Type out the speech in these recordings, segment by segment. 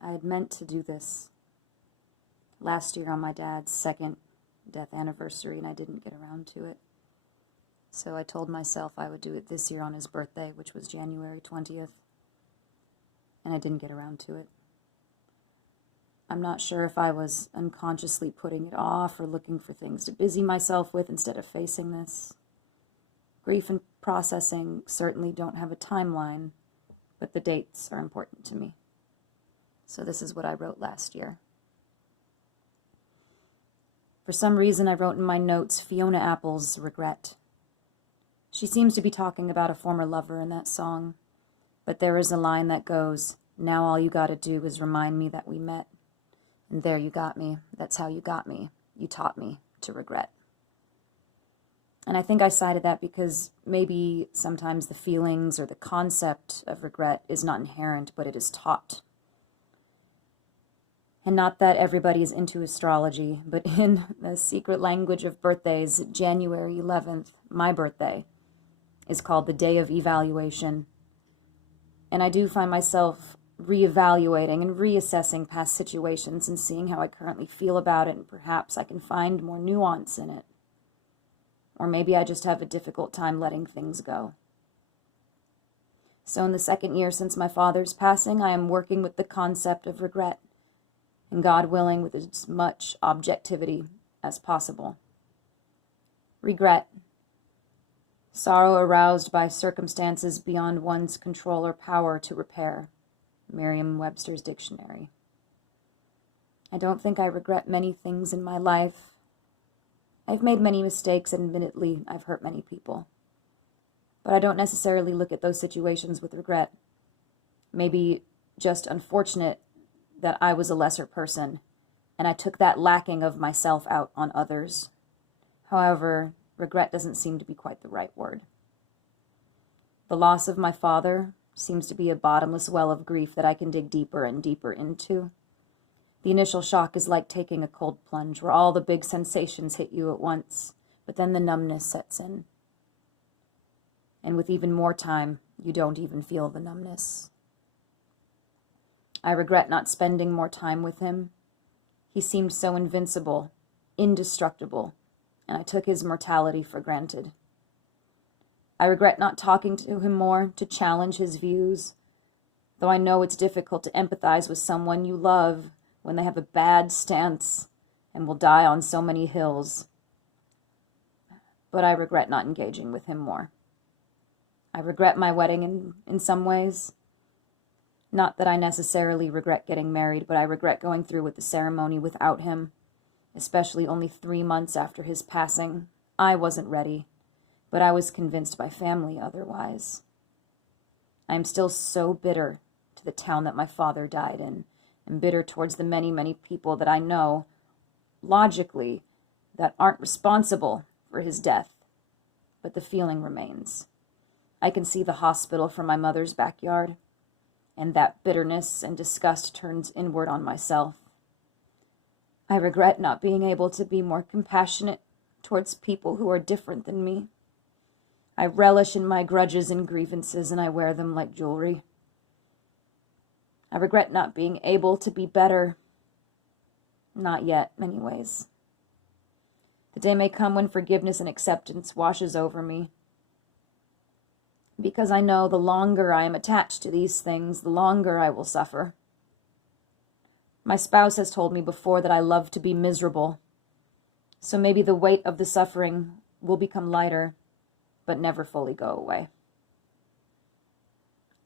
I had meant to do this last year on my dad's second death anniversary, and I didn't get around to it. So I told myself I would do it this year on his birthday, which was January 20th, and I didn't get around to it. I'm not sure if I was unconsciously putting it off or looking for things to busy myself with instead of facing this. Grief and processing certainly don't have a timeline, but the dates are important to me. So this is what I wrote last year. For some reason, I wrote in my notes Fiona Apple's Regret. She seems to be talking about a former lover in that song, but there is a line that goes, "Now all you gotta do is remind me that we met. And there you got me. That's how you got me. You taught me to regret." And I think I cited that because maybe sometimes the feelings or the concept of regret is not inherent, but it is taught. And not that everybody is into astrology, but in the secret language of birthdays, January 11th, my birthday, is called the Day of Evaluation. And I do find myself reevaluating and reassessing past situations and seeing how I currently feel about it, and perhaps I can find more nuance in it. Or maybe I just have a difficult time letting things go. So in the second year since my father's passing, I am working with the concept of regret, and God willing, with as much objectivity as possible. Regret. Sorrow aroused by circumstances beyond one's control or power to repair. Merriam-Webster's dictionary. I don't think I regret many things in my life. I've made many mistakes, and admittedly, I've hurt many people. But I don't necessarily look at those situations with regret. Maybe just unfortunate that I was a lesser person, and I took that lacking of myself out on others. However, regret doesn't seem to be quite the right word. The loss of my father seems to be a bottomless well of grief that I can dig deeper and deeper into. The initial shock is like taking a cold plunge, where all the big sensations hit you at once, but then the numbness sets in. And with even more time, you don't even feel the numbness. I regret not spending more time with him. He seemed so invincible, indestructible, and I took his mortality for granted. I regret not talking to him more, to challenge his views, though I know it's difficult to empathize with someone you love when they have a bad stance and will die on so many hills. But I regret not engaging with him more. I regret my wedding in some ways. Not that I necessarily regret getting married, but I regret going through with the ceremony without him, especially only 3 months after his passing. I wasn't ready, but I was convinced by family otherwise. I am still so bitter to the town that my father died in, and bitter towards the many, many people that I know, logically, that aren't responsible for his death. But the feeling remains. I can see the hospital from my mother's backyard, and that bitterness and disgust turns inward on myself. I regret not being able to be more compassionate towards people who are different than me. I relish in my grudges and grievances, and I wear them like jewelry. I regret not being able to be better. Not yet, anyways. The day may come when forgiveness and acceptance washes over me, because I know the longer I am attached to these things, the longer I will suffer. My spouse has told me before that I love to be miserable, so maybe the weight of the suffering will become lighter, but never fully go away.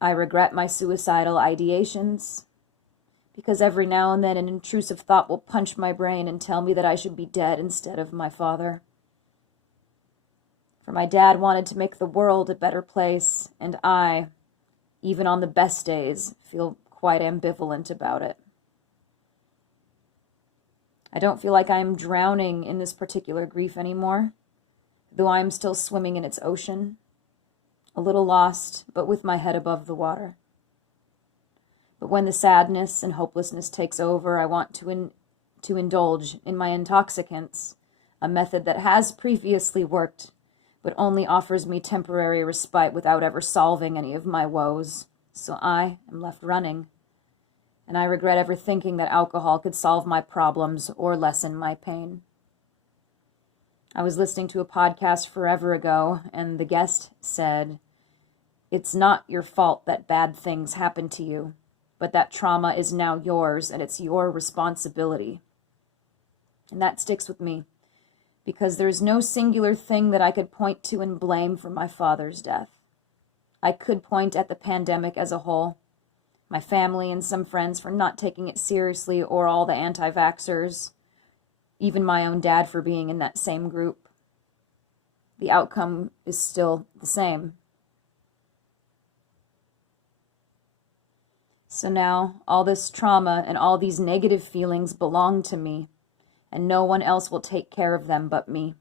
I regret my suicidal ideations, because every now and then an intrusive thought will punch my brain and tell me that I should be dead instead of my father. For my dad wanted to make the world a better place, and I, even on the best days, feel quite ambivalent about it. I don't feel like I am drowning in this particular grief anymore, though I am still swimming in its ocean, a little lost, but with my head above the water. But when the sadness and hopelessness takes over, I want to indulge in my intoxicants, a method that has previously worked, but only offers me temporary respite without ever solving any of my woes. So I am left running, and I regret ever thinking that alcohol could solve my problems or lessen my pain. I was listening to a podcast forever ago, and the guest said, "It's not your fault that bad things happen to you, but that trauma is now yours, and it's your responsibility." And that sticks with me, because there's no singular thing that I could point to and blame for my father's death. I could point at the pandemic as a whole, my family and some friends for not taking it seriously, or all the anti-vaxxers, even my own dad for being in that same group. The outcome is still the same. So now, all this trauma and all these negative feelings belong to me, and no one else will take care of them but me.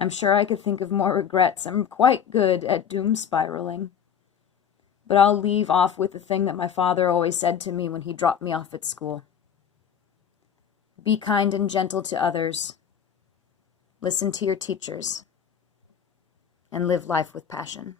I'm sure I could think of more regrets. I'm quite good at doom spiraling. But I'll leave off with the thing that my father always said to me when he dropped me off at school. Be kind and gentle to others. Listen to your teachers. And live life with passion.